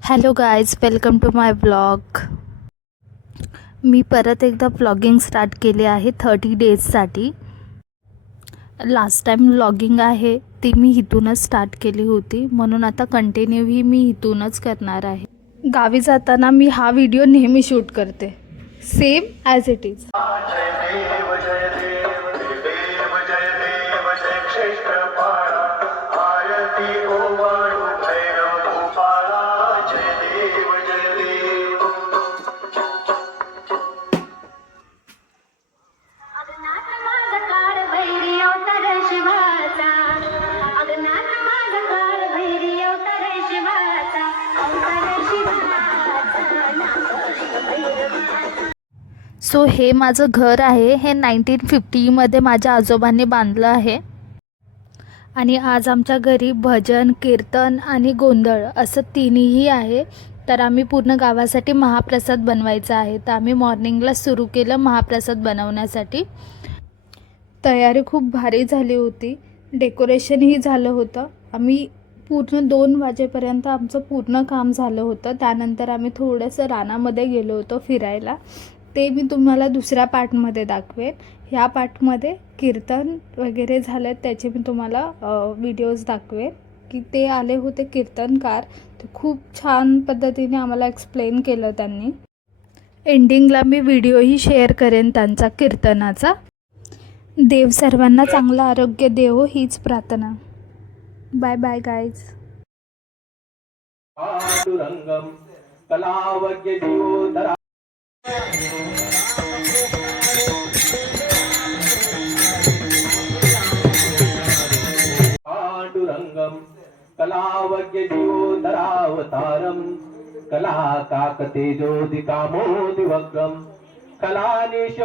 Hello guys, welcome to my blog. मी परत एकदा व्लॉगिंग स्टार्ट केले आहे 30 डेजसाठी. लास्ट टाईम व्लॉगिंग आहे ती मी इथूनच स्टार्ट केली होती, म्हणून आता कंटिन्यू ही मी इथूनच करणार आहे. गावी जाताना मी हा व्हिडिओ नेहमी शूट करते, same as it is. So हे माझं घर आहे. हे 1950मध्ये माझ्या आजोबांनी बांधलं आहे. आणि आज आमच्या घरी भजन, कीर्तन आणि गोंधळ असं तिन्हीही आहे. तर आम्ही पूर्ण गावासाठी महाप्रसाद बनवायचा आहे. तर आम्ही मॉर्निंगला सुरू केलं महाप्रसाद बनवण्यासाठी. तयारी खूप भारी झाली होती, डेकोरेशनही झालं होतं. आम्ही पूर्ण 2 वाजेपर्यंत आमचं पूर्ण काम झालं होतं. त्यानंतर आम्ही थोडंसं रानामध्ये गेलो होतो फिरायला. ते मी तुम्हाला दुसऱ्या पार्टमध्ये दाखवेन. ह्या पार्टमध्ये कीर्तन वगैरे झालं, त्याचे मी तुम्हाला व्हिडिओज दाखवेन की ते आले होते कीर्तनकार. ते खूप छान पद्धतीने आम्हाला एक्सप्लेन केलं त्यांनी. एंडिंगला मी व्हिडिओही शेअर करेन त्यांचा कीर्तनाचा. देव सर्वांना चांगलं आरोग्य देवो हीच प्रार्थना. Bye bye guys. पांडुरंगम कलावग्य जीवोदरा पांडुरंगम कलावग्य जीवोदरावतारम कला काकतेजोदिकामोदिवग्रम कलानिश